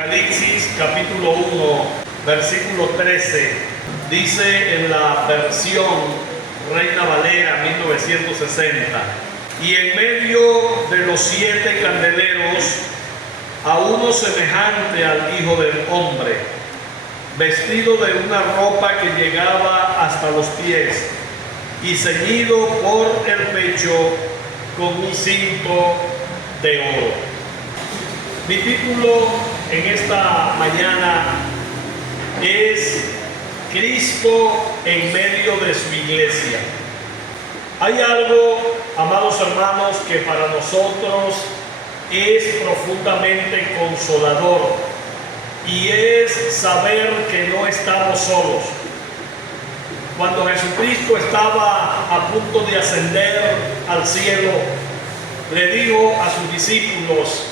Apocalipsis capítulo 1, versículo 13, dice en la versión Reina Valera 1960: y en medio de los 7 candeleros a uno semejante al Hijo del Hombre, vestido de una ropa que llegaba hasta los pies y ceñido por el pecho con un cinto de oro. Mi título en esta mañana es Cristo en medio de su iglesia. Hay algo, amados hermanos, que para nosotros es profundamente consolador, y es saber que no estamos solos. Cuando Jesucristo estaba a punto de ascender al cielo, le dijo a sus discípulos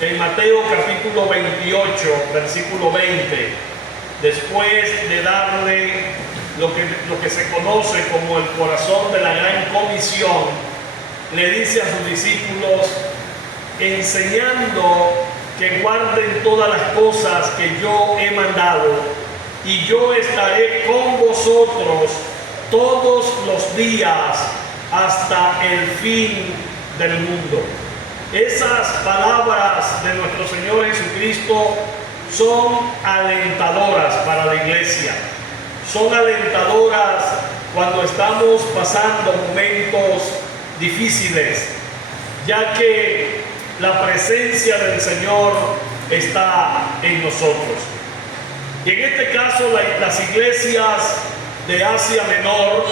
en Mateo capítulo 28, versículo 20, después de darle lo que se conoce como el corazón de la gran comisión, le dice a sus discípulos, enseñando que guarden todas las cosas que yo he mandado, y yo estaré con vosotros todos los días hasta el fin del mundo. Esas palabras de nuestro Señor Jesucristo son alentadoras para la iglesia. Son alentadoras cuando estamos pasando momentos difíciles, ya que la presencia del Señor está en nosotros. Y en este caso, las iglesias de Asia Menor,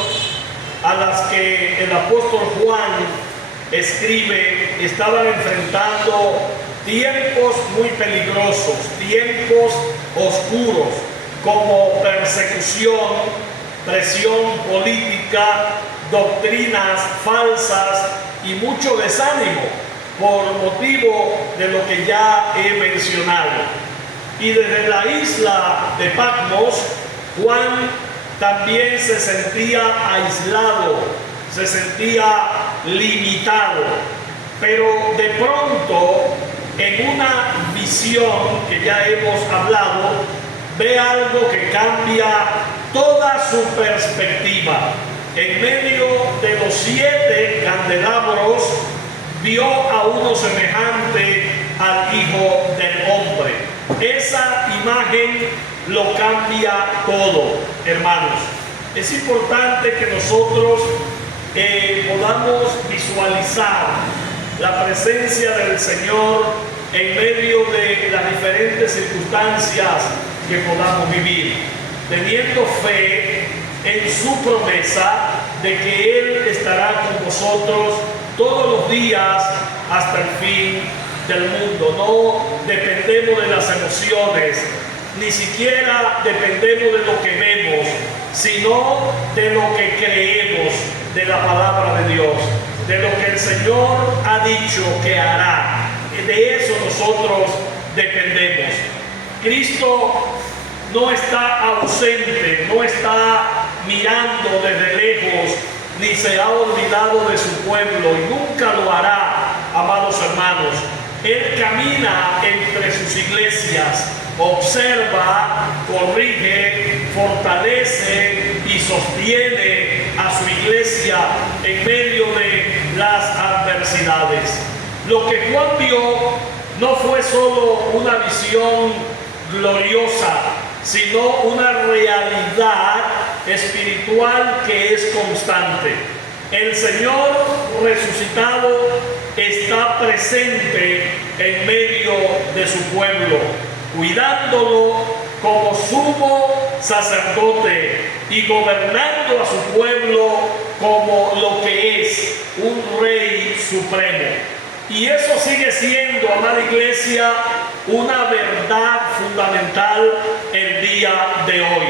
a las que el apóstol Juan escribe, estaban enfrentando tiempos muy peligrosos, tiempos oscuros, como persecución, presión política, doctrinas falsas y mucho desánimo por motivo de lo que ya he mencionado. Y desde la isla de Patmos, Juan también se sentía aislado, se sentía limitado, pero de pronto, en una visión que ya hemos hablado, ve algo que cambia toda su perspectiva. En medio de los 7 candelabros, vio a uno semejante al Hijo del Hombre. Esa imagen lo cambia todo, hermanos. Es importante que nosotros podamos visualizar la presencia del Señor en medio de las diferentes circunstancias que podamos vivir, teniendo fe en su promesa de que Él estará con nosotros todos los días hasta el fin del mundo. No dependemos de las emociones, ni siquiera dependemos de lo que vemos, sino de lo que creemos de la palabra de Dios, de lo que el Señor ha dicho que hará. De eso nosotros dependemos. Cristo no está ausente, no está mirando desde lejos, ni se ha olvidado de su pueblo, y nunca lo hará, amados hermanos. Él camina entre sus iglesias, observa, corrige, fortalece y sostiene a su iglesia en medio de las adversidades. Lo que Juan vio no fue solo una visión gloriosa, sino una realidad espiritual que es constante. El Señor resucitado está presente en medio de su pueblo, cuidándolo como sumo sacerdote y gobernando a su pueblo como lo que es un rey supremo. Y eso sigue siendo, amada iglesia, una verdad fundamental el día de hoy.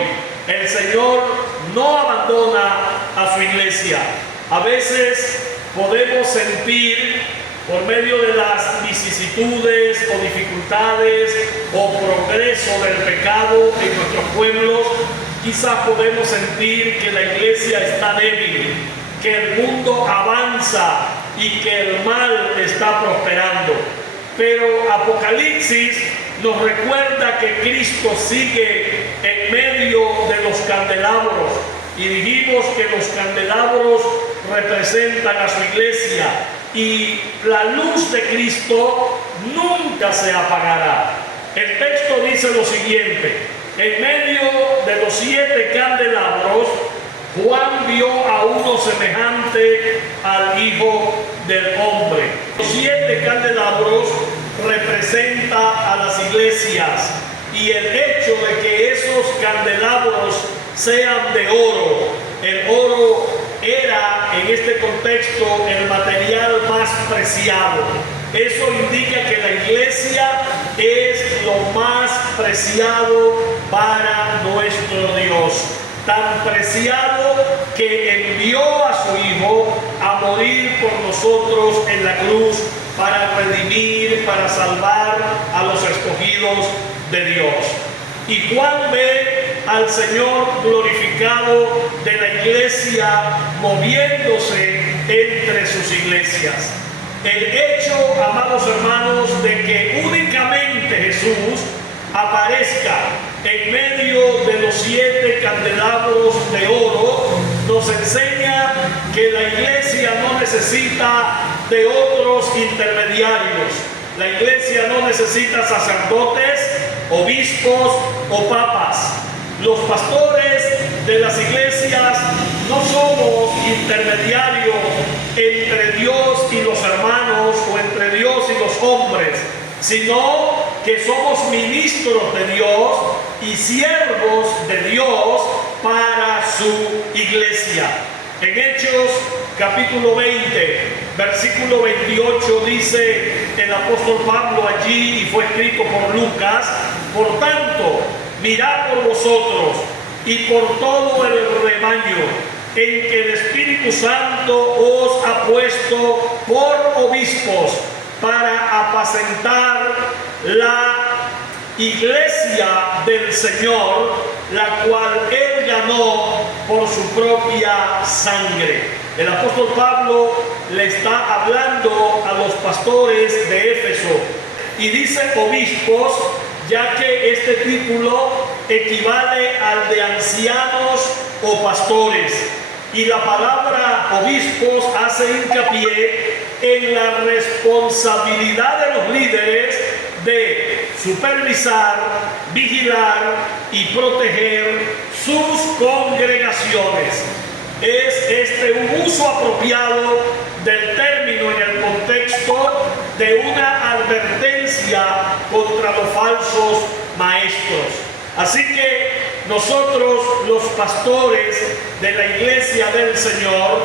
El Señor no abandona a su iglesia. A veces podemos sentir, por medio de las vicisitudes o dificultades o progreso del pecado en nuestros pueblos, quizás podemos sentir que la iglesia está débil, que el mundo avanza y que el mal está prosperando. Pero Apocalipsis nos recuerda que Cristo sigue en medio de los candelabros. Y dijimos que los candelabros representan a su iglesia. Y la luz de Cristo nunca se apagará. El texto dice lo siguiente: en medio de los 7 candelabros, Juan vio a uno semejante al Hijo del Hombre. Los 7 candelabros representa a las iglesias, y el hecho de que esos candelabros sean de oro. El oro era en este contexto el material más preciado. Eso indica que la iglesia es lo más preciado para nuestro Dios. Tan preciado que envió a su Hijo a morir por nosotros en la cruz para redimir, para salvar a los escogidos de Dios. Y Juan ve al Señor glorificado de la iglesia moviéndose entre sus iglesias. El hecho, amados hermanos, de que únicamente Jesús aparezca en medio de los 7 candelabros de oro nos enseña que la iglesia no necesita de otros intermediarios. La iglesia no necesita sacerdotes, obispos o papas. Los pastores de las iglesias no somos intermediarios entre Dios y los hermanos o entre Dios y los hombres, sino que somos ministros de Dios y siervos de Dios para su iglesia. En Hechos capítulo 20, versículo 28 dice el apóstol Pablo allí, y fue escrito por Lucas: por tanto, mirad por vosotros y por todo el rebaño en que el Espíritu Santo os ha puesto por obispos para apacentar la iglesia del Señor, la cual Él ganó por su propia sangre. El apóstol Pablo le está hablando a los pastores de Éfeso y dice obispos, ya que este título equivale al de ancianos o pastores. Y la palabra obispos hace hincapié en la responsabilidad de los líderes de supervisar, vigilar y proteger sus congregaciones. Es este un uso apropiado del término en el contexto de una advertencia contra los falsos maestros. Así que nosotros, los pastores de la iglesia del Señor,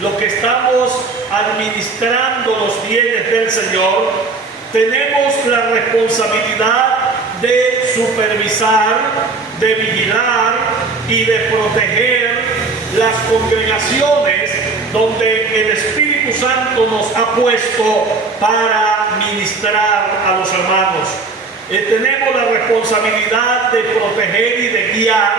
los que estamos administrando los bienes del Señor, tenemos la responsabilidad de supervisar, de vigilar y de proteger las congregaciones donde el Espíritu Santo nos ha puesto para ministrar a los hermanos. Tenemos la responsabilidad de proteger y de guiar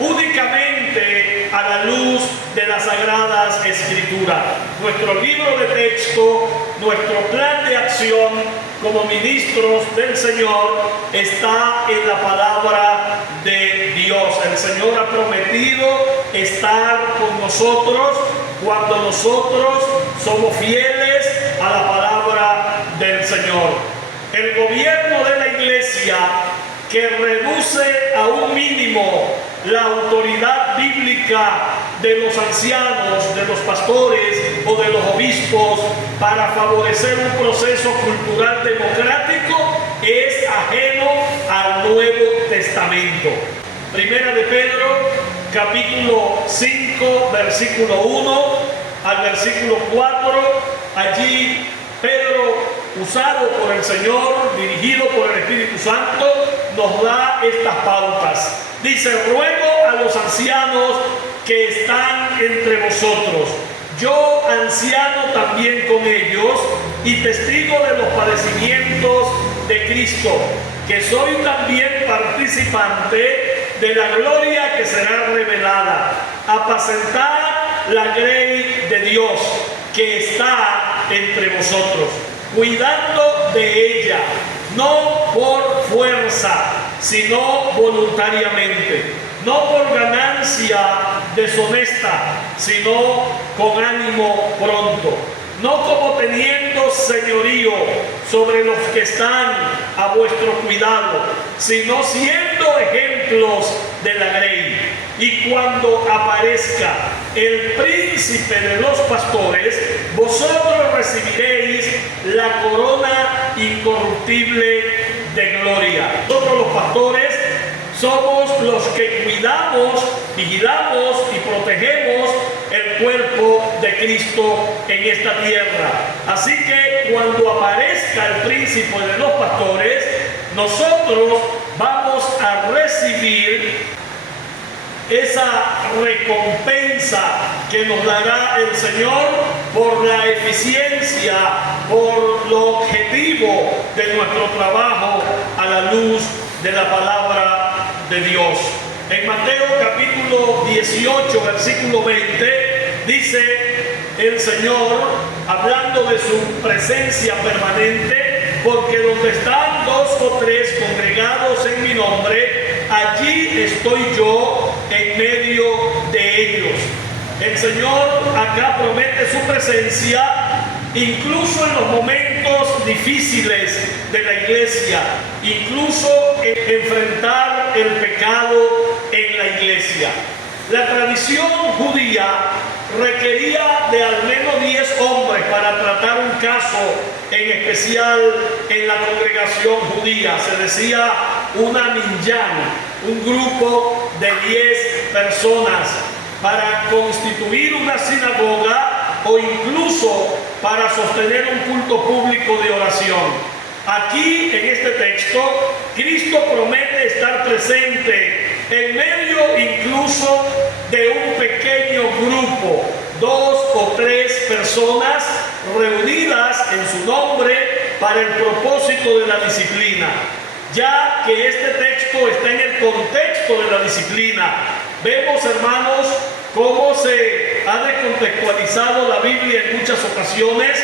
únicamente a la luz de las Sagradas Escrituras. Nuestro libro de texto, nuestro plan de acción como ministros del Señor está en la palabra de Dios. El Señor ha prometido estar con nosotros cuando nosotros somos fieles a la palabra del Señor. El gobierno de la iglesia, que reduce a un mínimo la autoridad bíblica de los ancianos, de los pastores o de los obispos para favorecer un proceso cultural democrático, es ajeno al Nuevo Testamento. Primera de Pedro, capítulo 5, versículo 1 al versículo 4, allí Pedro, usado por el Señor, dirigido por el Espíritu Santo, nos da estas pautas. Dice: ruego a los ancianos que están entre vosotros, yo anciano también con ellos y testigo de los padecimientos de Cristo, que soy también participante de la gloria que será revelada. Apacentad la grey de Dios que está entre vosotros, cuidando de ella, no por fuerza, sino voluntariamente, no por ganancia deshonesta, sino con ánimo pronto, no como teniendo señorío sobre los que están a vuestro cuidado, sino siendo ejemplos de la grey. Y cuando aparezca el príncipe de los pastores, vosotros recibiréis la corona incorruptible de gloria. Nosotros los pastores somos los que cuidamos, vigilamos y protegemos el cuerpo de Cristo en esta tierra. Así que cuando aparezca el príncipe de los pastores, nosotros vamos a recibir esa recompensa que nos dará el Señor por la eficiencia, por lo objetivo de nuestro trabajo a la luz de la palabra de Dios. En Mateo capítulo 18, versículo 20, dice el Señor, hablando de su presencia permanente, porque donde están dos o tres congregados en mi nombre, allí estoy yo en medio de ellos. El Señor acá promete su presencia incluso en los momentos difíciles de la iglesia, incluso en enfrentar el pecado en la iglesia. La tradición judía requería de al menos 10 hombres para tratar un caso, en especial en la congregación judía. Se decía una minyan, un grupo de 10 personas para constituir una sinagoga o incluso para sostener un culto público de oración. Aquí en este texto, Cristo promete estar presente en medio incluso de un pequeño grupo, 2 o 3 personas reunidas en su nombre para el propósito de la disciplina. Ya que este texto está en el contexto de la disciplina, vemos, hermanos, cómo se ha descontextualizado la Biblia en muchas ocasiones,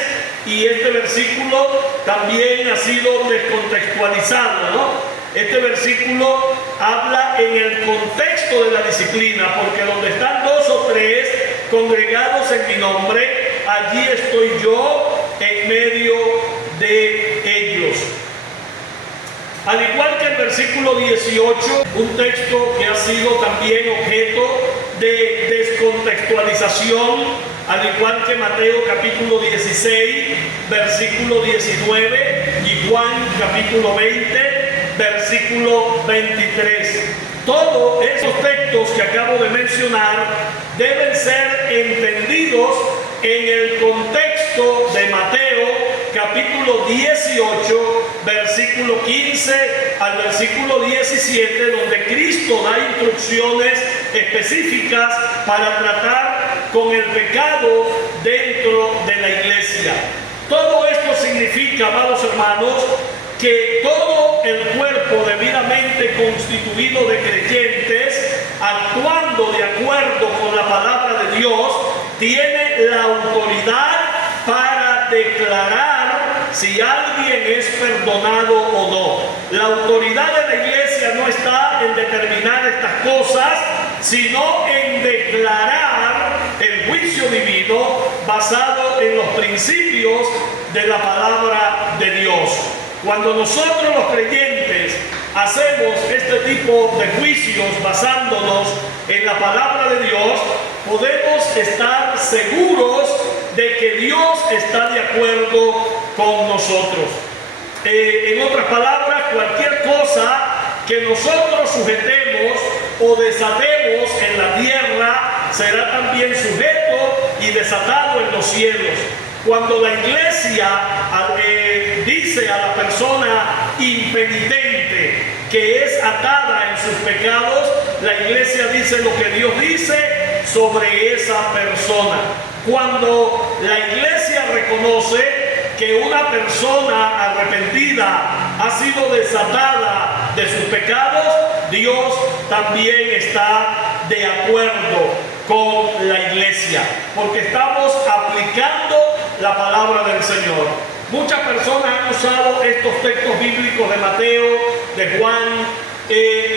y este versículo también ha sido descontextualizado, ¿no? Este versículo habla en el contexto de la disciplina, porque donde están 2 o 3 congregados en mi nombre, allí estoy yo en medio de ellos. Al igual que el versículo 18, un texto que ha sido también objeto de descontextualización, al igual que Mateo capítulo 16, versículo 19, y Juan capítulo 20, versículo 23. Todos esos textos que acabo de mencionar deben ser entendidos en el contexto de Mateo capítulo 18, versículo 15 al versículo 17, donde Cristo da instrucciones específicas para tratar con el pecado dentro de la iglesia. Todo esto significa, amados hermanos, que todo el cuerpo debidamente constituido de creyentes, actuando de acuerdo con la palabra de Dios, tiene la autoridad para declarar si alguien es perdonado o no. La autoridad de la iglesia no está en determinar estas cosas, sino en declarar el juicio divino basado en los principios de la palabra de Dios. Cuando nosotros los creyentes hacemos este tipo de juicios basándonos en la palabra de Dios, podemos estar seguros de que Dios está de acuerdo con nosotros. En otras palabras, cualquier cosa que nosotros sujetemos o desatemos en la tierra será también sujeto y desatado en los cielos. Cuando la iglesia dice a la persona impenitente que es atada en sus pecados, la iglesia dice lo que Dios dice sobre esa persona. Cuando la iglesia reconoce que una persona arrepentida ha sido desatada de sus pecados, Dios también está de acuerdo con la iglesia, porque estamos aplicando la palabra del Señor. Muchas personas han usado estos textos bíblicos de Mateo, de Juan,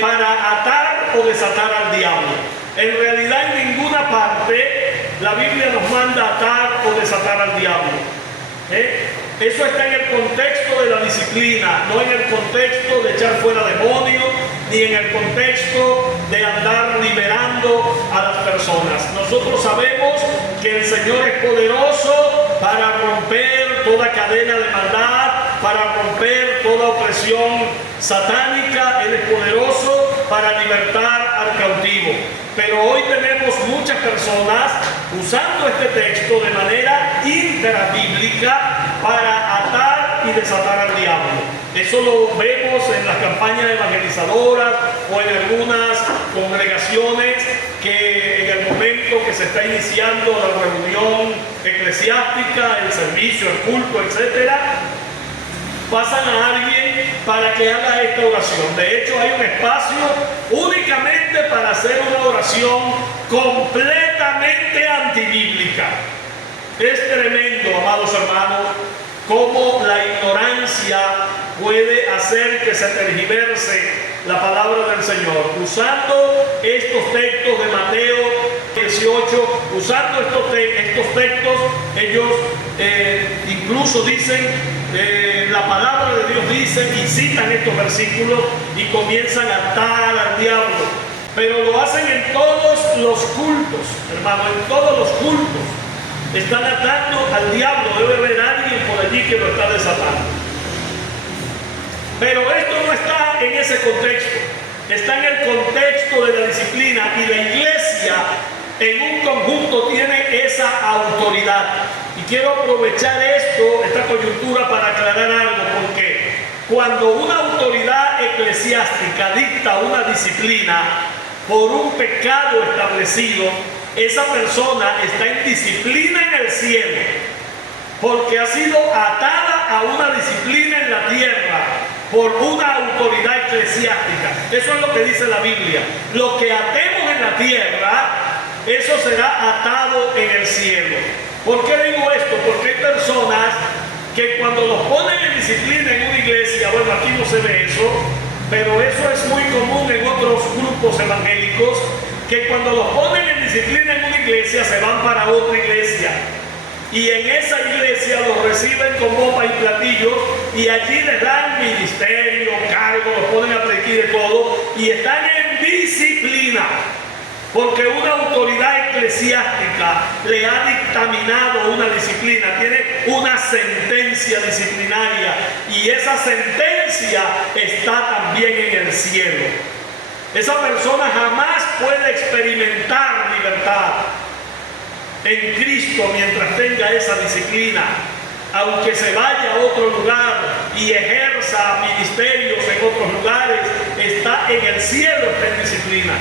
para atar o desatar al diablo. En realidad, en ninguna parte la Biblia nos manda atar o desatar al diablo. Eso está en el contexto de la disciplina, no en el contexto de echar fuera demonios, ni en el contexto de andar liberando a las personas. Nosotros sabemos que el Señor es poderoso para romper toda cadena de maldad, para romper toda opresión satánica. Él es poderoso para libertar al cautivo. Pero hoy tenemos muchas personas usando este texto de manera intrabíblica para atar y desatar al diablo. Eso lo vemos en las campañas evangelizadoras o en algunas congregaciones que en el momento que se está iniciando la reunión eclesiástica, el servicio, el culto, etcétera, pasan a alguien para que haga esta oración. De hecho, hay un espacio únicamente para hacer una oración completamente antibíblica. Es tremendo, amados hermanos, cómo la ignorancia puede hacer que se tergiverse la palabra del Señor. Usando estos textos de Mateo 18, usando estos textos, ellos incluso dicen, la palabra de Dios dice, y citan estos versículos y comienzan a atar al diablo. Pero lo hacen en todos los cultos, hermano, en todos los cultos. Están atando al diablo. Debe haber alguien por allí que lo está desatando. Pero esto no está en ese contexto. Está en el contexto de la disciplina, y la iglesia en un conjunto tiene esa autoridad. Y quiero aprovechar esta coyuntura para aclarar algo, porque cuando una autoridad eclesiástica dicta una disciplina por un pecado establecido, esa persona está en disciplina en el cielo, porque ha sido atada a una disciplina en la tierra por una autoridad eclesiástica. Eso es lo que dice la Biblia. Lo que atemos en la tierra, eso será atado en el cielo. ¿Por qué digo esto? Porque hay personas que cuando los ponen en disciplina en una iglesia, bueno, aquí no se ve eso, pero eso es muy común en otros grupos evangélicos, que cuando los ponen en disciplina en una iglesia se van para otra iglesia, y en esa iglesia los reciben con bomba y platillos, y allí les dan ministerio, cargo, los ponen a predicar de todo, y están en disciplina, porque una autoridad eclesiástica le ha dictaminado una disciplina, tiene una sentencia disciplinaria, y esa sentencia está también en el cielo. Esa persona jamás puede experimentar libertad en Cristo mientras tenga esa disciplina, aunque se vaya a otro lugar y ejerza ministerios en otros lugares. Está en el cielo, está en disciplina,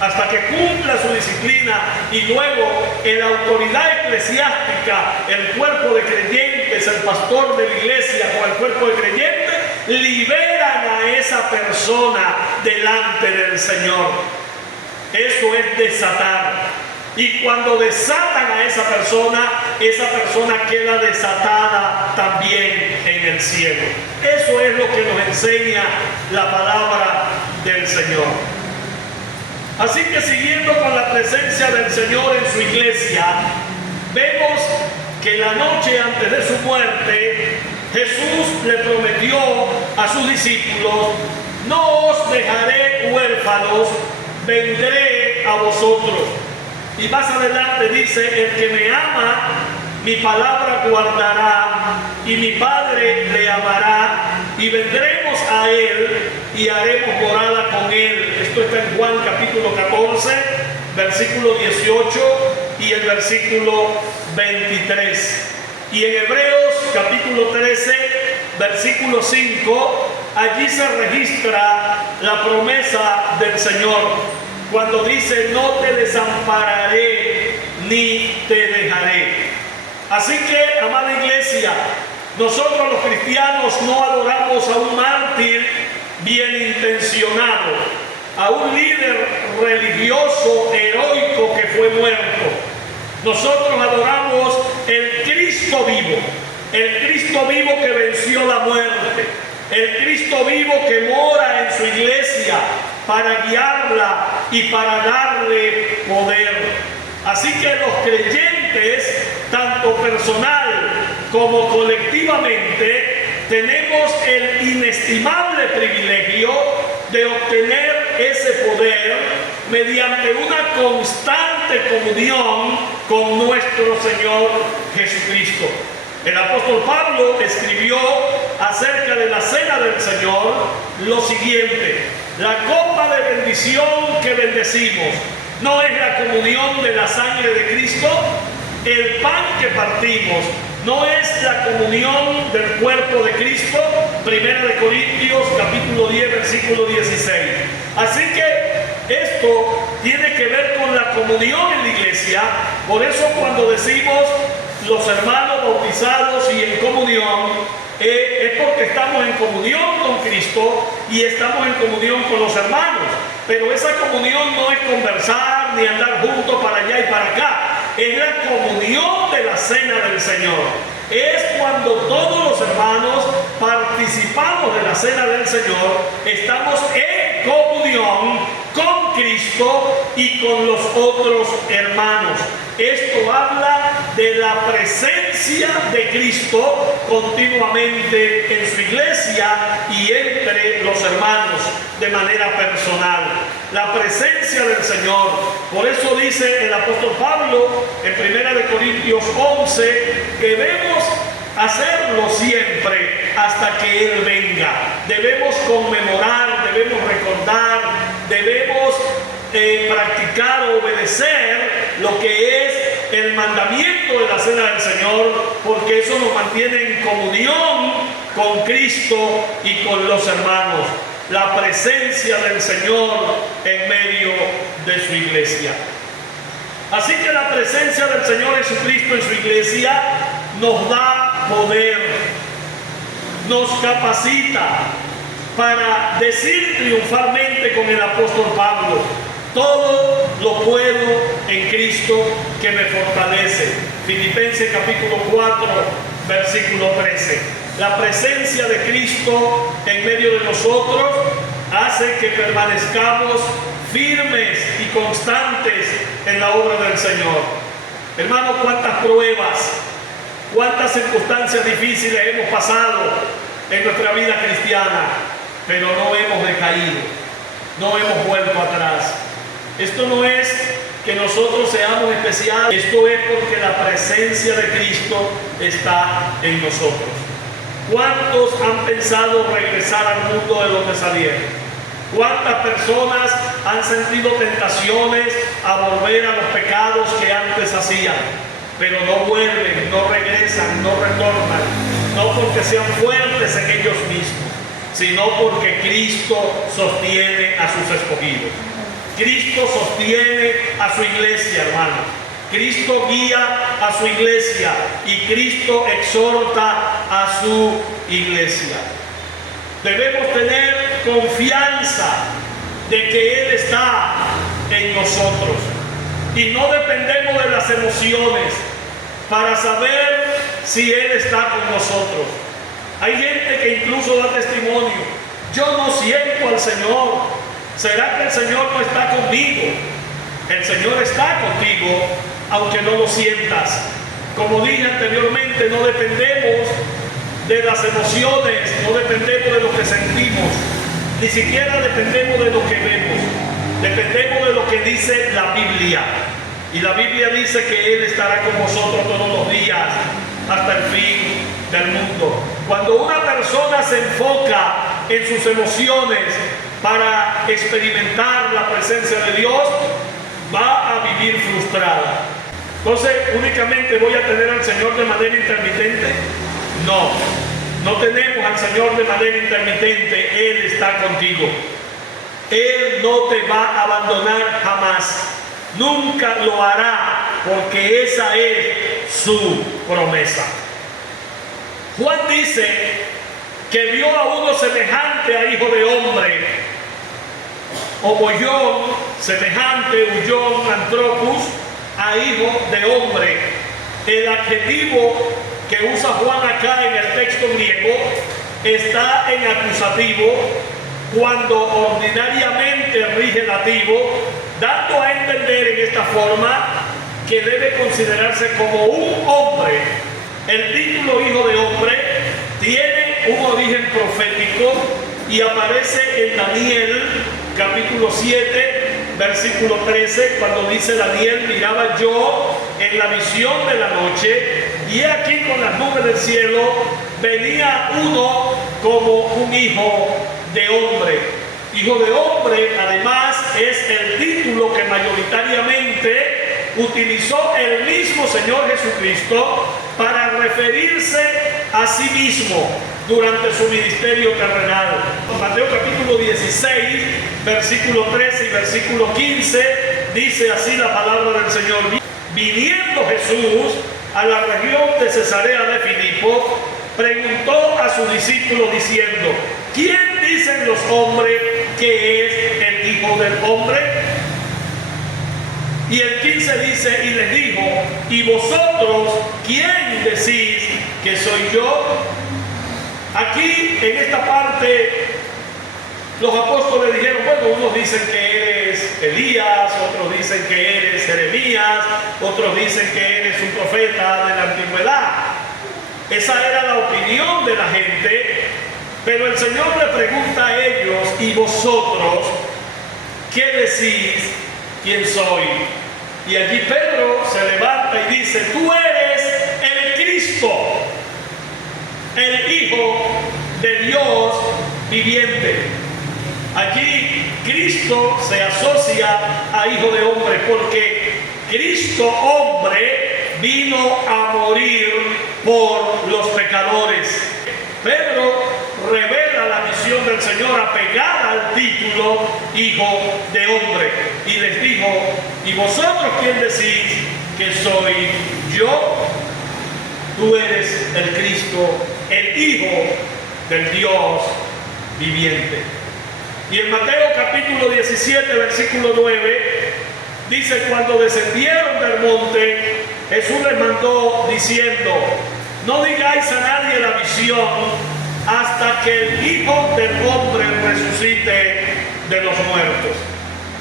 hasta que cumpla su disciplina, y luego en la autoridad eclesiástica, el cuerpo de creyentes, el pastor de la iglesia con el cuerpo de creyentes, liberan a esa persona delante del Señor. Eso es desatar. Y cuando desatan a esa persona queda desatada también en el cielo. Eso es lo que nos enseña la palabra del Señor. Así que, siguiendo con la presencia del Señor en su iglesia, vemos que la noche antes de su muerte, Jesús le prometió a sus discípulos: no os dejaré huérfanos, vendré a vosotros. Y más adelante dice: el que me ama, mi palabra guardará, y mi Padre le amará, y vendremos a él y haremos morada con él. Esto está en Juan capítulo 14, versículo 18 y el versículo 23. Y en Hebreos capítulo 13, versículo 5, allí se registra la promesa del Señor, cuando dice: no te desampararé ni te dejaré. Así que, amada iglesia, nosotros los cristianos no adoramos a un mártir bien intencionado, a un líder religioso heroico que fue muerto. Nosotros adoramos el Cristo vivo, el Cristo vivo que venció la muerte, el Cristo vivo que mora en su iglesia para guiarla y para darle poder. Así que los creyentes, tanto personal como colectivamente, tenemos el inestimable privilegio de obtener ese poder mediante una constante comunión con nuestro Señor Jesucristo. El apóstol Pablo escribió acerca de la cena del Señor lo siguiente: la copa de bendición que bendecimos no es la comunión de la sangre de Cristo, el pan que partimos no es la comunión del cuerpo de Cristo. 1 Corintios capítulo 10 versículo 16. Así que esto tiene que ver con la comunión en la iglesia. Por eso cuando decimos los hermanos bautizados y en comunión, es porque estamos en comunión con Cristo y estamos en comunión con los hermanos. Pero esa comunión no es conversar ni andar juntos para allá y para acá. Es la comunión de la cena del Señor. Es cuando todos los hermanos participamos de la cena del Señor, estamos en comunión con Cristo y con los otros hermanos. Esto habla de la presencia de Cristo continuamente en su iglesia y entre los hermanos de manera personal. La presencia del Señor. Por eso dice el apóstol Pablo en 1 Corintios 11 que debemos hacerlo siempre hasta que Él venga. Debemos conmemorar, debemos recordar, debemos practicar, obedecer lo que es el mandamiento de la cena del Señor, porque eso nos mantiene en comunión con Cristo y con los hermanos. La presencia del Señor en medio de su iglesia. Así que la presencia del Señor Jesucristo en su iglesia nos da poder, nos capacita para decir triunfalmente con el apóstol Pablo: todo lo puedo en Cristo que me fortalece. Filipenses capítulo 4 versículo 13. La presencia de Cristo en medio de nosotros hace que permanezcamos firmes y constantes en la obra del Señor. Hermano, cuántas pruebas, cuántas circunstancias difíciles hemos pasado en nuestra vida cristiana, pero no hemos decaído, no hemos vuelto atrás. Esto no es que nosotros seamos especiales, esto es porque la presencia de Cristo está en nosotros. ¿Cuántos han pensado regresar al mundo de donde salieron? ¿Cuántas personas han sentido tentaciones a volver a los pecados que antes hacían? Pero no vuelven, no regresan, no retornan, no porque sean fuertes en ellos mismos, sino porque Cristo sostiene a sus escogidos. Cristo sostiene a su iglesia, hermano. Cristo guía a su iglesia y Cristo exhorta a su iglesia. Debemos tener confianza de que Él está en nosotros y no dependemos de las emociones para saber si Él está con nosotros. Hay gente que incluso da testimonio: yo no siento al Señor. ¿Será que el Señor no está conmigo? El Señor está contigo, aunque no lo sientas. Como dije anteriormente, no dependemos de las emociones, no dependemos de lo que sentimos, ni siquiera dependemos de lo que vemos. Dependemos de lo que dice la Biblia. Y la Biblia dice que Él estará con nosotros todos los días hasta el fin del mundo. Cuando una persona se enfoca en sus emociones para experimentar la presencia de Dios, va a vivir frustrada. Entonces, ¿únicamente voy a tener al Señor de manera intermitente? No, no tenemos al Señor de manera intermitente. Él está contigo. Él no te va a abandonar jamás. Nunca lo hará, porque esa es su promesa. Juan dice que vio a uno semejante a hijo de hombre, o bollón, semejante, ullón, antropus, a hijo de hombre. El adjetivo que usa Juan acá en el texto griego está en acusativo, cuando ordinariamente rige dativo, dando a entender en esta forma que debe considerarse como un hombre. El título hijo de hombre tiene un origen profético y aparece en Daniel capítulo 7 versículo 13, cuando dice Daniel: miraba yo en la visión de la noche, y aquí con las nubes del cielo venía uno como un hijo de hombre. Hijo de hombre, además, es el título que mayoritariamente utilizó el mismo Señor Jesucristo para referirse a sí mismo durante su ministerio terrenal. Mateo capítulo 16, versículo 13 y versículo 15, dice así la palabra del Señor: viniendo Jesús a la región de Cesarea de Filipo, preguntó a sus discípulos diciendo: ¿quién dicen los hombres que es el Hijo del Hombre? Y el 15 dice: y les dijo: ¿y vosotros quién decís que soy yo? Aquí en esta parte los apóstoles dijeron: bueno, unos dicen que eres Elías, otros dicen que eres Jeremías, otros dicen que eres un profeta de la antigüedad. Esa era la opinión de la gente, pero el Señor le pregunta a ellos: ¿y vosotros qué decís quién soy? Y allí Pedro se levanta y dice: tú eres el Cristo, el Hijo de Dios viviente. Allí Cristo se asocia a Hijo de Hombre, porque Cristo hombre vino a morir por los pecadores. Pedro revela la misión del Señor apegada al título Hijo de Hombre, y les dijo: ¿y vosotros quién decís que soy yo? Tú eres el Cristo, el Hijo del Dios viviente. Y en Mateo capítulo 17 versículo 9 dice: cuando descendieron del monte, Jesús les mandó diciendo: no digáis a nadie la visión hasta que el Hijo del Hombre resucite de los muertos.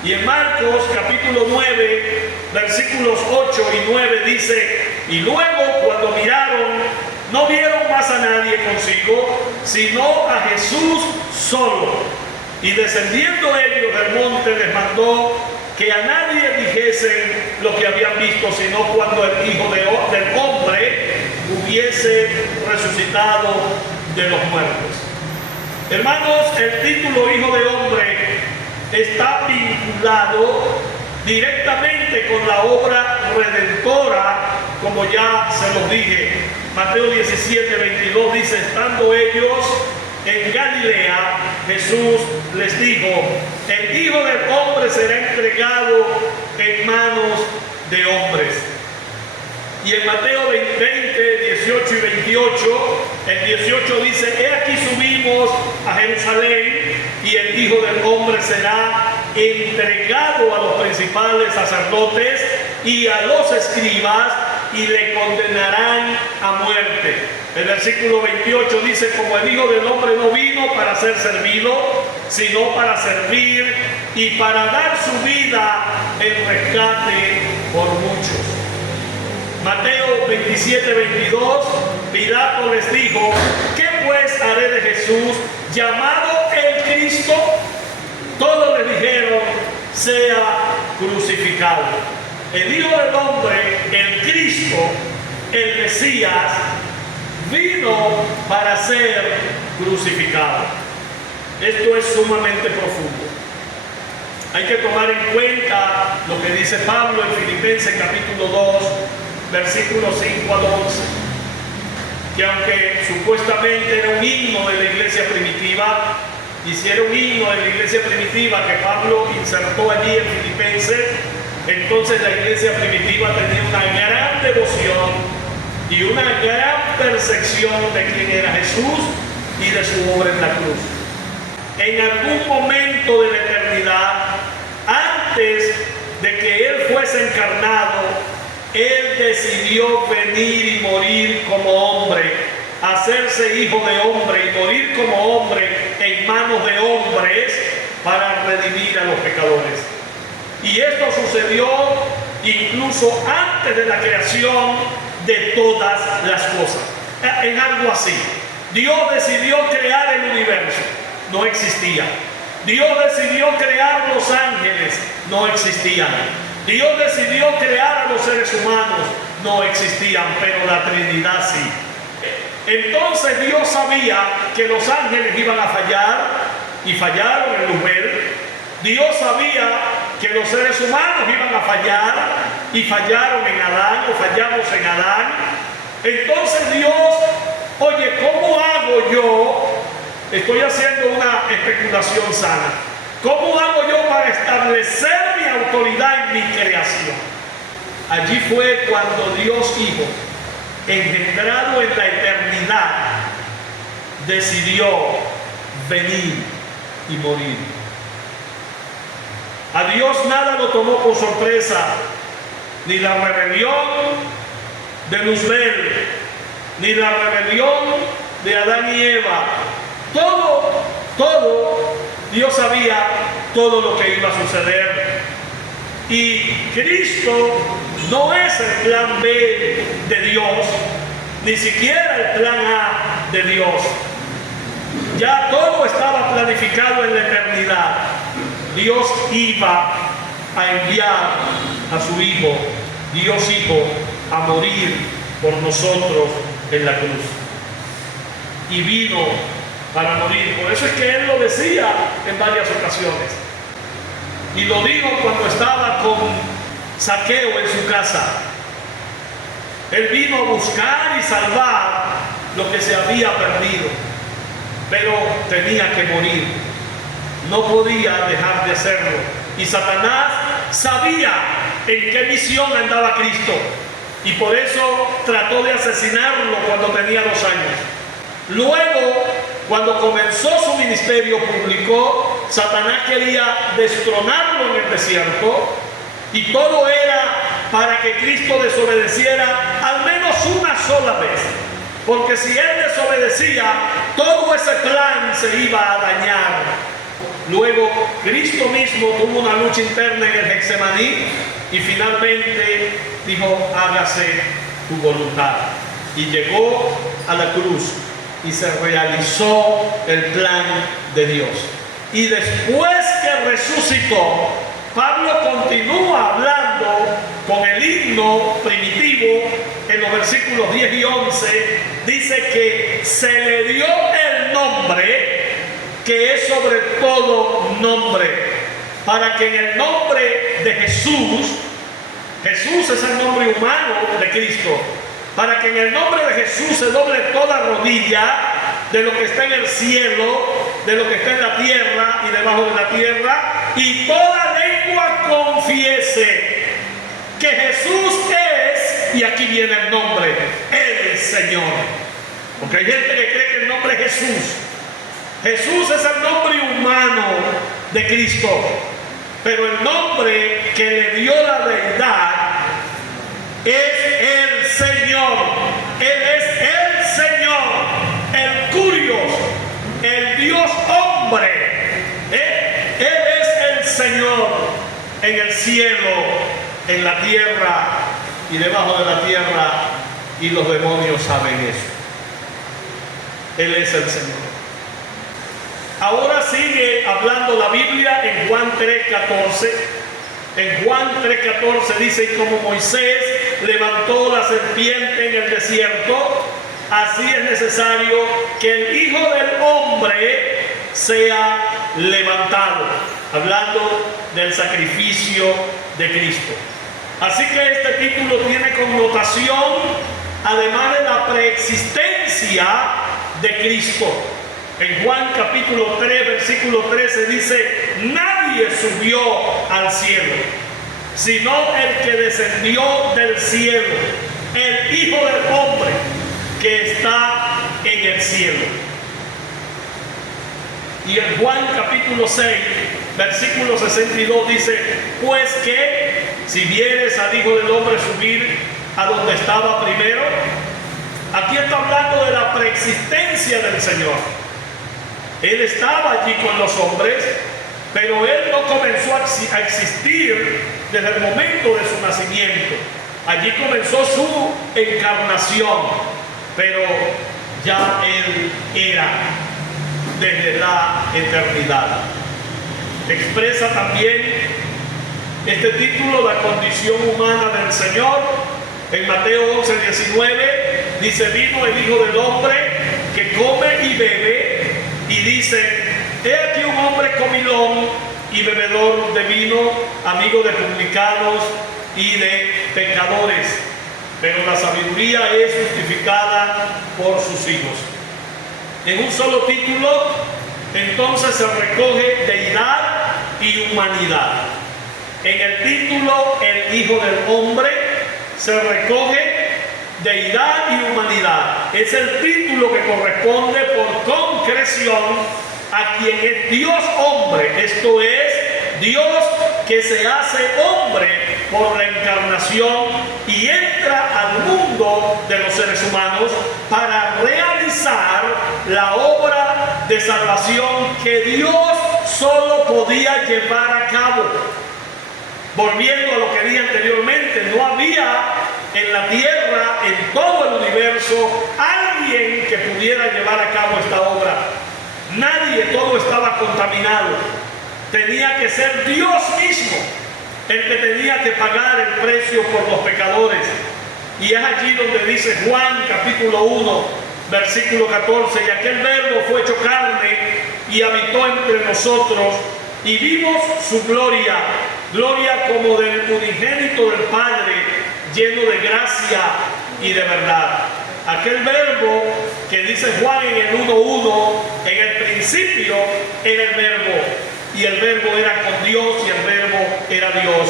Y en Marcos capítulo 9 versículos 8 y 9 dice: y luego cuando miraron, no vieron más a nadie consigo, sino a Jesús solo. Y descendiendo ellos del monte, les mandó que a nadie dijesen lo que habían visto, sino cuando el Hijo del Hombre hubiese resucitado de los muertos. Hermanos, el título Hijo de Hombre está vinculado directamente con la obra redentora, como ya se los dije. Mateo 17, 22 dice: estando ellos en Galilea, Jesús les dijo: el Hijo del Hombre será entregado en manos de hombres. Y en Mateo 20, 18 y 28, el 18 dice: he aquí subimos a Jerusalén, y el Hijo del Hombre será entregado a los principales sacerdotes y a los escribas, y le condenarán a muerte. El versículo 28 dice: como el Hijo del Hombre no vino para ser servido, sino para servir y para dar su vida en rescate por muchos. Mateo 27, 22, Pilato les dijo: ¿qué pues haré de Jesús, llamado el Cristo? Todos le dijeron: sea crucificado. El Hijo del Hombre, el Cristo, el Mesías, vino para ser crucificado. Esto es sumamente profundo. Hay que tomar en cuenta lo que dice Pablo en Filipenses capítulo 2, versículos 5 al 11, que aunque supuestamente era un himno de la iglesia primitiva, y si era un himno de la iglesia primitiva que Pablo insertó allí en Filipenses, entonces la iglesia primitiva tenía una gran devoción y una gran percepción de quién era Jesús y de su obra en la cruz. En algún momento de la eternidad, antes de que Él fuese encarnado, Él decidió venir y morir como hombre, hacerse hijo de hombre y morir como hombre en manos de hombres para redimir a los pecadores. Y esto sucedió incluso antes de la creación de todas las cosas. En algo así. Dios decidió crear el universo, no existía. Dios decidió crear los ángeles, no existían. Dios decidió crear a los seres humanos, no existían, pero la Trinidad sí. Entonces Dios sabía que los ángeles iban a fallar y fallaron en Luzbel. Dios sabía que los seres humanos iban a fallar y fallaron en Adán, o fallamos en Adán. Entonces Dios, oye, ¿cómo hago yo? Estoy haciendo una especulación sana. ¿Cómo hago yo para establecer mi autoridad en mi creación? Allí fue cuando Dios Hijo, engendrado en la eternidad, decidió venir y morir. A Dios nada lo tomó por sorpresa, ni la rebelión de Luzbel, ni la rebelión de Adán y Eva. Todo, Dios sabía todo lo que iba a suceder. Y Cristo no es el plan B de Dios, ni siquiera el plan A de Dios. Ya todo estaba planificado en la eternidad. Dios iba a enviar a su Hijo, Dios Hijo, a morir por nosotros en la cruz. Y vino para morir. Por eso es que Él lo decía en varias ocasiones. Y lo dijo cuando estaba con Zaqueo en su casa. Él vino a buscar y salvar lo que se había perdido, pero tenía que morir. No podía dejar de hacerlo. Y Satanás sabía en qué misión andaba Cristo, y por eso trató de asesinarlo cuando tenía 2 años. Luego, cuando comenzó su ministerio público, Satanás quería destronarlo en el desierto, y todo era para que Cristo desobedeciera al menos una sola vez. Porque si él desobedecía, todo ese plan se iba a dañar. Luego, Cristo mismo tuvo una lucha interna en el Getsemaní y finalmente dijo: hágase tu voluntad. Y llegó a la cruz y se realizó el plan de Dios. Y después que resucitó, Pablo continúa hablando con el himno primitivo en los versículos 10 y 11. Dice que se le dio el nombre que es sobre todo nombre, para que en el nombre de Jesús, Jesús es el nombre humano de Cristo, para que en el nombre de Jesús se doble toda rodilla de lo que está en el cielo, de lo que está en la tierra y debajo de la tierra, y toda lengua confiese que Jesús es, y aquí viene el nombre, el Señor. Porque hay gente que cree que el nombre es Jesús. Jesús es el nombre humano de Cristo, pero el nombre que le dio la deidad es el Señor. Él es el Señor, el Curios, el Dios hombre. Él es el Señor en el cielo, en la tierra y debajo de la tierra, y los demonios saben eso. Él es el Señor. Ahora sigue hablando la Biblia en Juan 3:14. En Juan 3:14 dice: y como Moisés levantó la serpiente en el desierto, así es necesario que el Hijo del Hombre sea levantado. Hablando del sacrificio de Cristo. Así que este título tiene connotación, además de la preexistencia de Cristo. En Juan capítulo 3, versículo 13 dice: nadie subió al cielo, sino el que descendió del cielo, el Hijo del Hombre que está en el cielo. Y en Juan capítulo 6, versículo 62 dice: pues que si vieres al Hijo del Hombre subir a donde estaba primero. Aquí está hablando de la preexistencia del Señor. Él estaba allí con los hombres, pero Él no comenzó a existir desde el momento de su nacimiento. Allí comenzó su encarnación, pero ya Él era desde la eternidad. Expresa también este título la condición humana del Señor. En Mateo 11:19 dice: vino el Hijo del Hombre que come y bebe, y dice: he aquí un hombre comilón y bebedor de vino, amigo de publicanos y de pecadores, pero la sabiduría es justificada por sus hijos. En un solo título entonces se recoge deidad y humanidad. En el título el Hijo del Hombre se recoge deidad y humanidad. Es el título que corresponde por concreción a quien es Dios hombre, esto es, Dios que se hace hombre por la encarnación y entra al mundo de los seres humanos para realizar la obra de salvación que Dios solo podía llevar a cabo. Volviendo a lo que dije anteriormente, no había en la tierra, en todo el universo, alguien que pudiera llevar a cabo esta obra. Nadie, todo estaba contaminado. Tenía que ser Dios mismo el que tenía que pagar el precio por los pecadores. Y es allí donde dice Juan capítulo 1, versículo 14: y aquel verbo fue hecho carne y habitó entre nosotros, y vimos su gloria, gloria como del unigénito del Padre, lleno de gracia y de verdad. Aquel verbo que dice Juan en el 1:1, en el principio era el verbo, y el verbo era con Dios, y el verbo era Dios.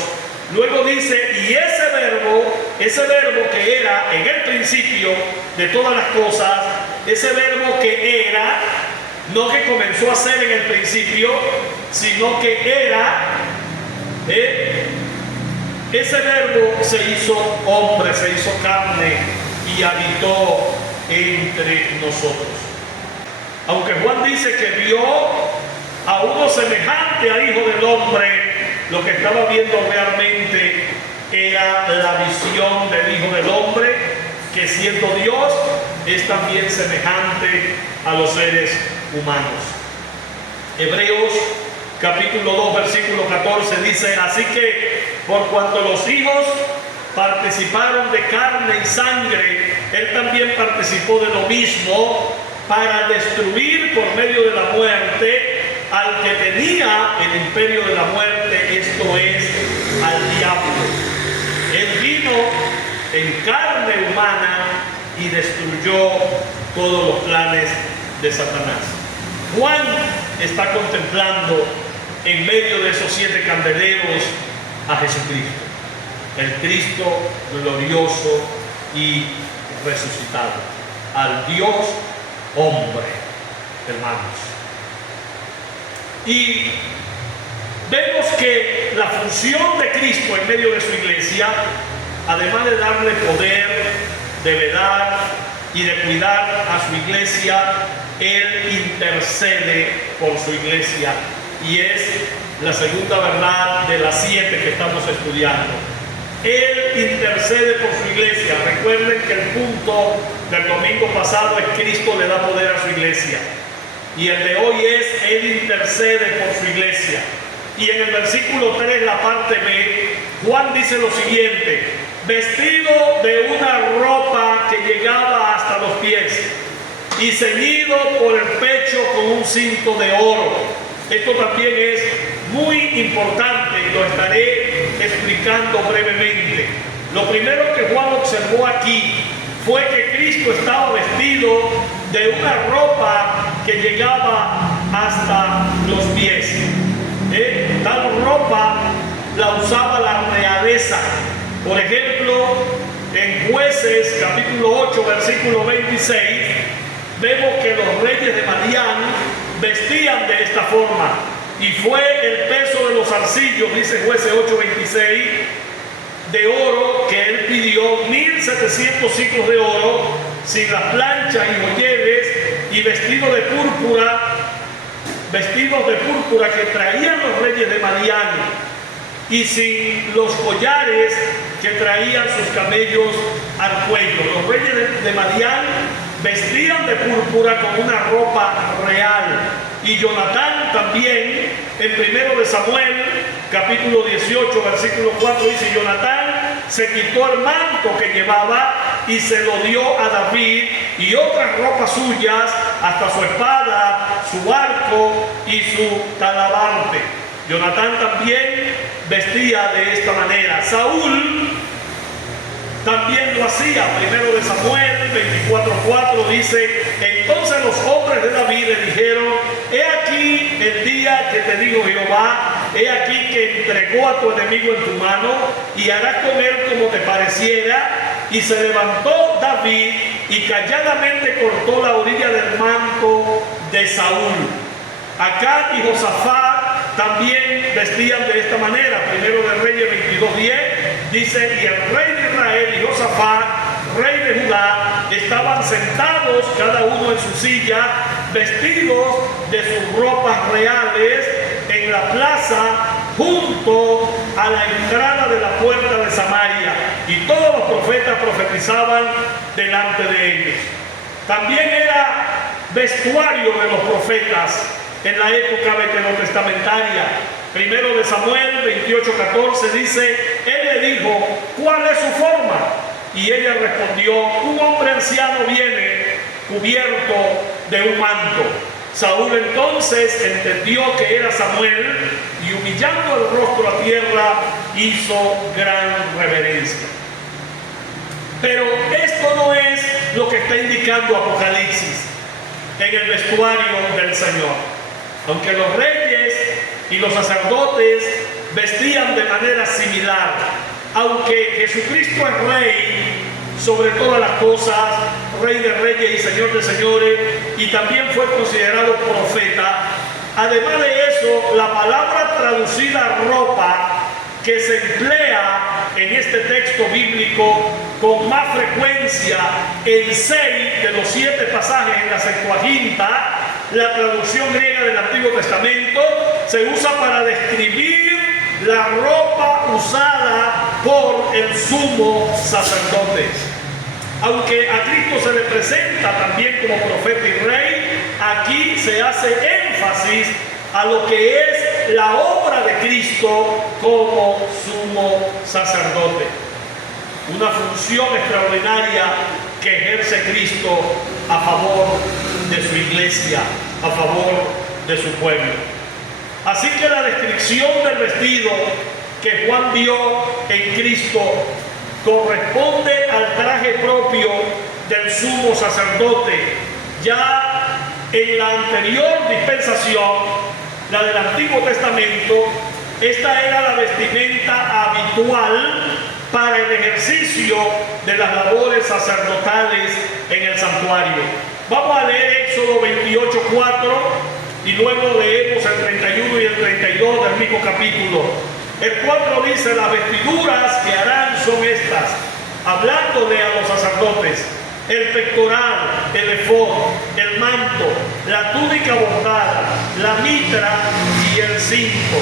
Luego dice: y ese verbo que era en el principio de todas las cosas, ese verbo que era, no que comenzó a ser en el principio, sino que era, ese verbo se hizo hombre, se hizo carne y habitó entre nosotros. Aunque Juan dice que vio a uno semejante al Hijo del Hombre, lo que estaba viendo realmente era la visión del Hijo del Hombre, que siendo Dios es también semejante a los seres humanos. Hebreos capítulo 2 versículo 14 dice: así que por cuanto los hijos participaron de carne y sangre, Él también participó de lo mismo, para destruir por medio de la muerte al que tenía el imperio de la muerte, esto es, al diablo. Él vino en carne humana y destruyó todos los planes de Satanás. Juan está contemplando en medio de esos 7 candeleros a Jesucristo, el Cristo glorioso y resucitado, al Dios hombre, hermanos. Y vemos que la función de Cristo en medio de su iglesia, además de darle poder, de velar y de cuidar a su iglesia, Él intercede por su iglesia, y es la segunda verdad de las 7 que estamos estudiando. Él intercede por su iglesia. Recuerden que el punto del domingo pasado es: Cristo le da poder a su iglesia, y el de hoy es: Él intercede por su iglesia. Y en el versículo 3, la parte B, Juan dice lo siguiente: vestido de una ropa que llegaba hasta los pies y ceñido por el pecho con un cinto de oro. Esto también es muy importante y lo estaré explicando brevemente. Lo primero que Juan observó aquí fue que Cristo estaba vestido de una ropa que llegaba hasta los pies. Tal ropa la usaba la realeza. Por ejemplo, en Jueces capítulo 8 versículo 26 vemos que los reyes de Madián vestían de esta forma, y fue el peso de los arcillos, dice Jueces 8:26, de oro que él pidió, 1.700 ciclos de oro, sin las planchas y joyeles, y vestidos de púrpura que traían los reyes de Madián, y sin los collares que traían sus camellos al cuello. Los reyes de Madián vestían de púrpura con una ropa real. Y Jonatán también, en 1 de Samuel, capítulo 18, versículo 4, dice: Jonatán se quitó el manto que llevaba y se lo dio a David, y otras ropas suyas, hasta su espada, su arco y su talabarte. Jonatán también vestía de esta manera. Saúl también lo hacía. 1 de Samuel 24:4 dice: entonces los hombres de David le dijeron: he aquí el día que te dijo Jehová, he aquí que entregó a tu enemigo en tu mano, y harás con él como te pareciera. Y se levantó David y calladamente cortó la orilla del manto de Saúl. Acá y Josafat también vestían de esta manera. 1 de Reyes 22:10 dice: y el rey de Israel y Josafat, rey de Judá, estaban sentados cada uno en su silla, vestidos de sus ropas reales, en la plaza junto a la entrada de la puerta de Samaria, y todos los profetas profetizaban delante de ellos. También era vestuario de los profetas en la época veterotestamentaria. 1 de Samuel 28:14 dice: él le dijo: ¿cuál es su forma? Y ella respondió: un hombre anciano viene cubierto de un manto. Saúl entonces entendió que era Samuel, y humillando el rostro a tierra, hizo gran reverencia. Pero esto no es lo que está indicando Apocalipsis en el vestuario del Señor. Aunque los reyes y los sacerdotes vestían de manera similar, aunque Jesucristo es rey sobre todas las cosas, rey de reyes y señor de señores, y también fue considerado profeta. Además de eso, la palabra traducida ropa, que se emplea en este texto bíblico con más frecuencia en 6 de los 7 pasajes en la Septuaginta, la traducción griega del Antiguo Testamento, se usa para describir la ropa usada por el sumo sacerdote. Aunque a Cristo se le presenta también como profeta y rey, aquí se hace énfasis a lo que es la obra de Cristo como sumo sacerdote. Una función extraordinaria que ejerce Cristo a favor de su iglesia, a favor de su pueblo. Así que la descripción del vestido que Juan vio en Cristo corresponde al traje propio del sumo sacerdote. Ya en la anterior dispensación, la del Antiguo Testamento, esta era la vestimenta habitual para el ejercicio de las labores sacerdotales en el santuario. Vamos a leer Éxodo 28:4 y luego leemos el 31 y el 32 del mismo capítulo. El 4 dice: las vestiduras que harán son estas, hablándole a los sacerdotes: el pectoral, el efod, el manto, la túnica bordada, la mitra y el cinto.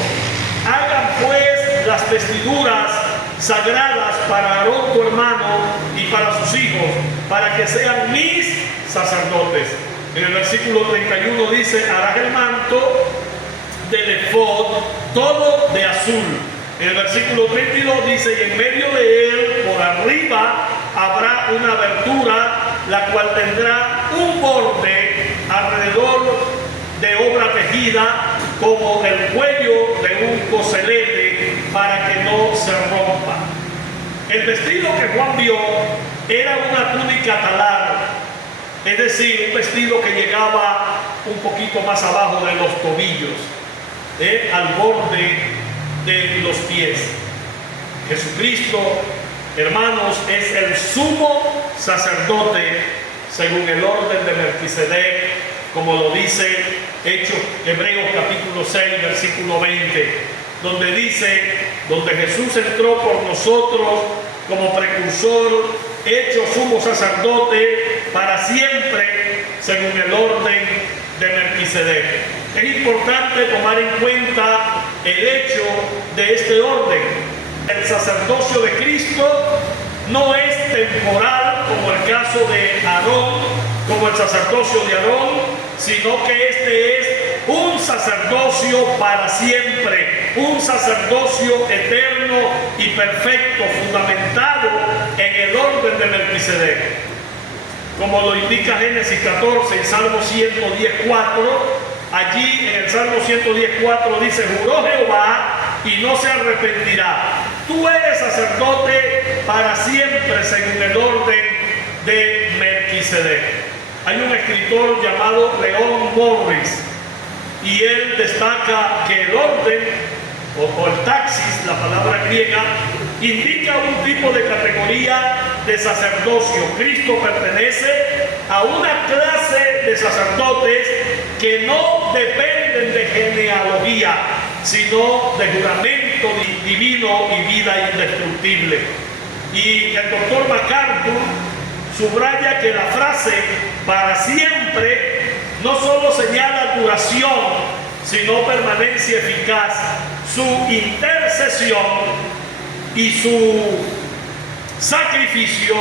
Hagan pues las vestiduras sagradas para Aarón tu hermano y para sus hijos, para que sean mis sacerdotes. En el versículo 31 dice: harás el manto del efod todo de azul. En el versículo 32 dice: y en medio de él, por arriba, habrá una abertura, la cual tendrá un borde alrededor de obra tejida, como el cuello de un coselete, para que no se rompa. El vestido que Juan vio era una túnica talar, es decir, un vestido que llegaba un poquito más abajo de los tobillos, al borde de los pies. Jesucristo, hermanos, es el sumo sacerdote según el orden de Melquisedec, como lo dice Hebreos capítulo 6, versículo 20. donde dice, donde Jesús entró por nosotros como precursor, hecho sumo sacerdote para siempre, según el orden de Melquisedec. Es importante tomar en cuenta el hecho de este orden. El sacerdocio de Cristo no es temporal como el caso de Aarón, como el sacerdocio de Aarón, sino que este es un sacerdocio para siempre, un sacerdocio eterno y perfecto, fundamentado en el orden de Melquisedec. Como lo indica Génesis 14 y Salmo 110:4, allí en el Salmo 110:4 dice, juró Jehová y no se arrepentirá. Tú eres sacerdote para siempre según el orden de Melquisedec. Hay un escritor llamado Leon Morris y él destaca que el orden o el taxis, la palabra griega, indica un tipo de categoría de sacerdocio. Cristo pertenece a una clase de sacerdotes que no dependen de genealogía, sino de juramento divino y vida indestructible. Y el doctor MacArthur subraya que la frase para siempre no solo señala duración, sino permanencia eficaz. Su intercesión y su sacrificio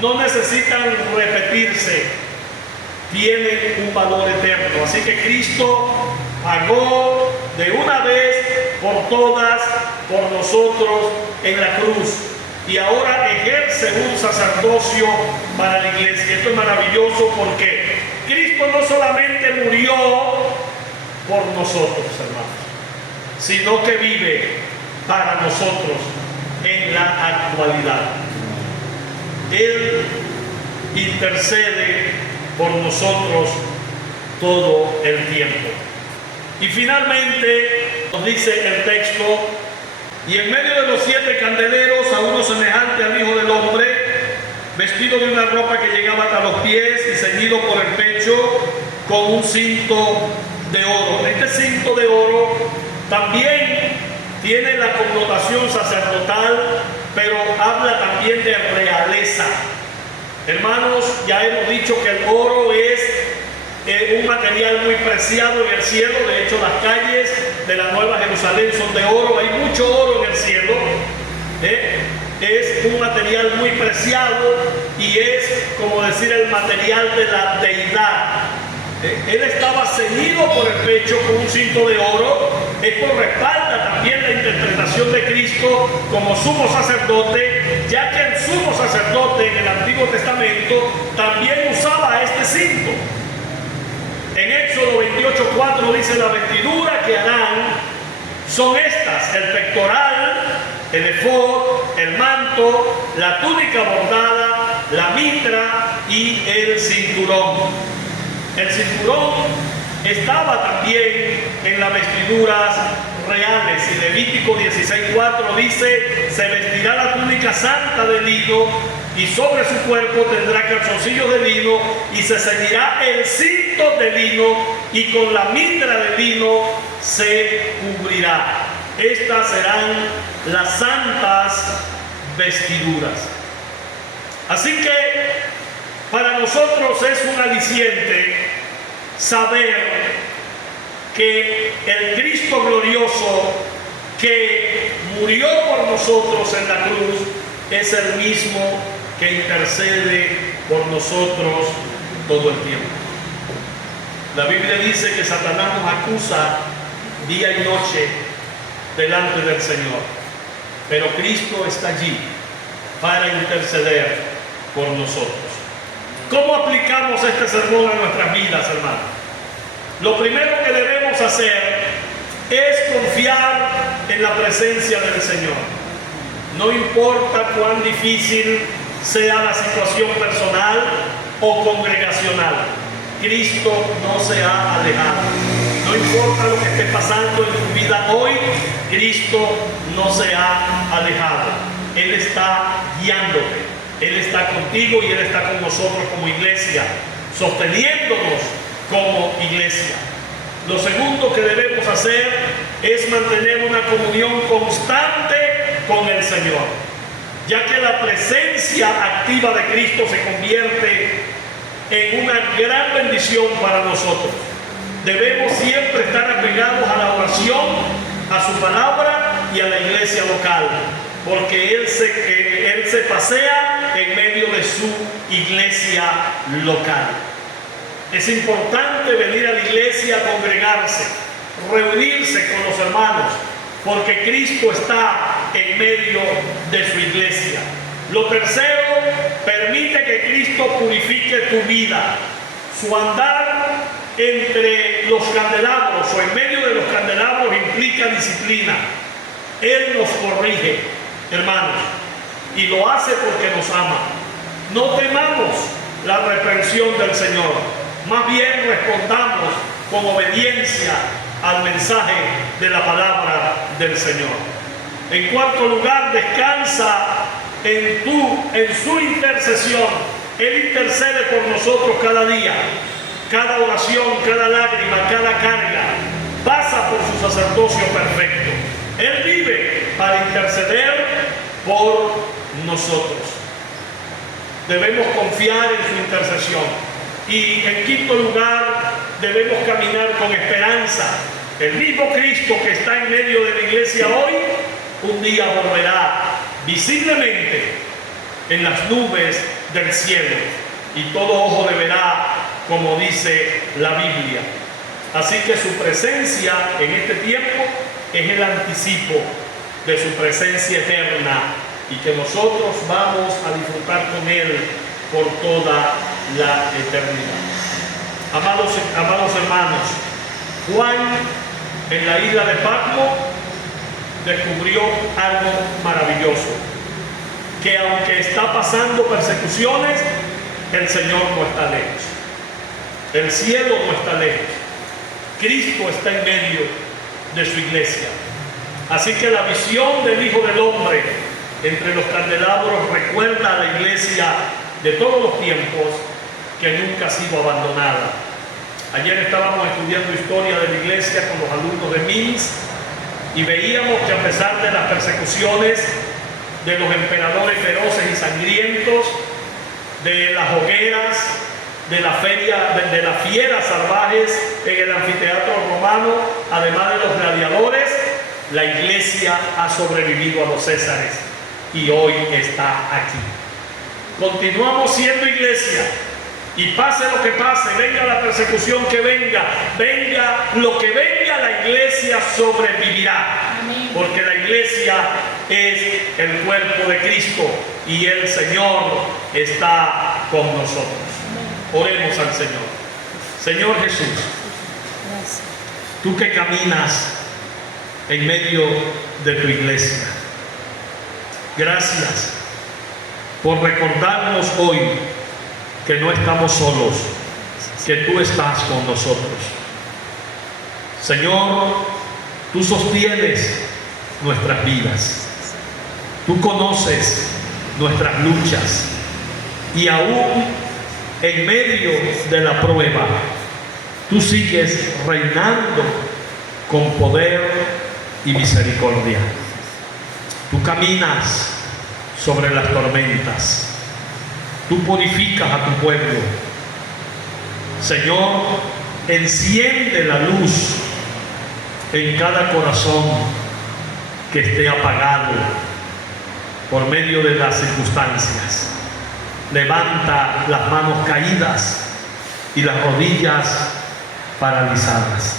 no necesitan repetirse, tienen un valor eterno. Así que Cristo pagó de una vez por todas por nosotros en la cruz y ahora ejerce un sacerdocio para la iglesia. Esto es maravilloso porque Cristo no solamente murió por nosotros, hermanos, sino que vive para nosotros en la actualidad. Él intercede por nosotros todo el tiempo. Y finalmente nos dice el texto, y en medio de los 7 candeleros a uno semejante al Hijo del Hombre, vestido de una ropa que llegaba hasta los pies y ceñido por el pecho con un cinto de oro. Este cinto de oro también tiene la connotación sacerdotal, pero habla también de realeza. Hermanos, ya hemos dicho que el oro es un material muy preciado en el cielo. De hecho, las calles de la Nueva Jerusalén son de oro. Hay mucho oro en el cielo. Es un material muy preciado y es, como decir, el material de la deidad. Él estaba ceñido por el pecho con un cinto de oro. Esto respalda también la interpretación de Cristo como sumo sacerdote, ya que el sumo sacerdote en el Antiguo Testamento también usaba este cinto. En Éxodo 28:4 dice, la vestidura que harán son estas: el pectoral, el efod, el manto, la túnica bordada, la mitra y el cinturón. El cinturón estaba también en las vestiduras reales. Y Levítico 16:4 dice, se vestirá la túnica santa de lino y sobre su cuerpo tendrá calzoncillos de lino y se ceñirá el cinto de lino y con la mitra de lino se cubrirá. Estas serán las santas vestiduras. Así que para nosotros es un aliciente saber que el Cristo glorioso que murió por nosotros en la cruz es el mismo que intercede por nosotros todo el tiempo. La Biblia dice que Satanás nos acusa día y noche delante del Señor, pero Cristo está allí para interceder por nosotros. ¿Cómo aplicamos este sermón a nuestras vidas, hermanos? Lo primero que debemos hacer es confiar en la presencia del Señor. No importa cuán difícil sea la situación personal o congregacional, Cristo no se ha alejado. No importa lo que esté pasando en tu vida hoy, Cristo no se ha alejado. Él está guiándote. Él está contigo y Él está con nosotros como iglesia, sosteniéndonos como iglesia. Lo segundo que debemos hacer es mantener una comunión constante con el Señor, ya que la presencia activa de Cristo se convierte en una gran bendición para nosotros. Debemos siempre estar apegados a la oración, a su palabra y a la iglesia local, porque Él se pasea en medio de su iglesia local. Es importante venir a la iglesia a congregarse, reunirse con los hermanos, porque Cristo está en medio de su iglesia. Lo tercero, permite que Cristo purifique tu vida. Su andar entre los candelabros o en medio de los candelabros implica disciplina. Él nos corrige, hermanos, y lo hace porque nos ama. No temamos la reprensión del Señor, más bien respondamos con obediencia al mensaje de la palabra del Señor. En cuarto lugar, descansa en su intercesión. Él intercede por nosotros cada día. Cada oración, cada lágrima, cada carga pasa por su sacerdocio perfecto. Él vive para interceder por nosotros. Debemos confiar en su intercesión. Y en quinto lugar, debemos caminar con esperanza. El mismo Cristo que está en medio de la iglesia hoy, un día volverá visiblemente en las nubes del cielo, y todo ojo le verá, como dice la Biblia. Así que su presencia en este tiempo es el anticipo de su presencia eterna, y que nosotros vamos a disfrutar con Él por toda la eternidad. Amados hermanos, Juan en la isla de Patmos descubrió algo maravilloso, que aunque está pasando persecuciones, el Señor no está lejos. El cielo no está lejos. Cristo está en medio de su iglesia. Así que la visión del Hijo del Hombre entre los candelabros recuerda a la iglesia de todos los tiempos que nunca ha sido abandonada. Ayer estábamos estudiando historia de la iglesia con los alumnos de MINS y veíamos que a pesar de las persecuciones de los emperadores feroces y sangrientos, de las hogueras, de las fieras salvajes en el anfiteatro romano, además de los gladiadores, la iglesia ha sobrevivido a los césares y hoy está aquí. Continuamos siendo iglesia, y pase lo que pase, venga la persecución que venga, venga lo que venga, la iglesia sobrevivirá. Amén. Porque la iglesia es el cuerpo de Cristo y el Señor está con nosotros. Amén. Oremos al Señor. Señor Jesús, gracias. Tú que caminas en medio de tu iglesia, gracias por recordarnos hoy que no estamos solos, que tú estás con nosotros. Señor, tú sostienes nuestras vidas, tú conoces nuestras luchas, y aún en medio de la prueba, tú sigues reinando con poder y misericordia. Tú caminas sobre las tormentas. Tú purificas a tu pueblo. Señor, enciende la luz en cada corazón que esté apagado por medio de las circunstancias. Levanta las manos caídas y las rodillas paralizadas.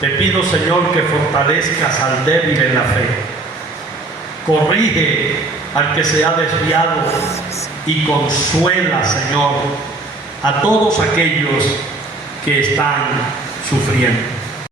Te pido, Señor, que fortalezcas al débil en la fe. Corrige al que se ha desviado y consuela, Señor, a todos aquellos que están sufriendo.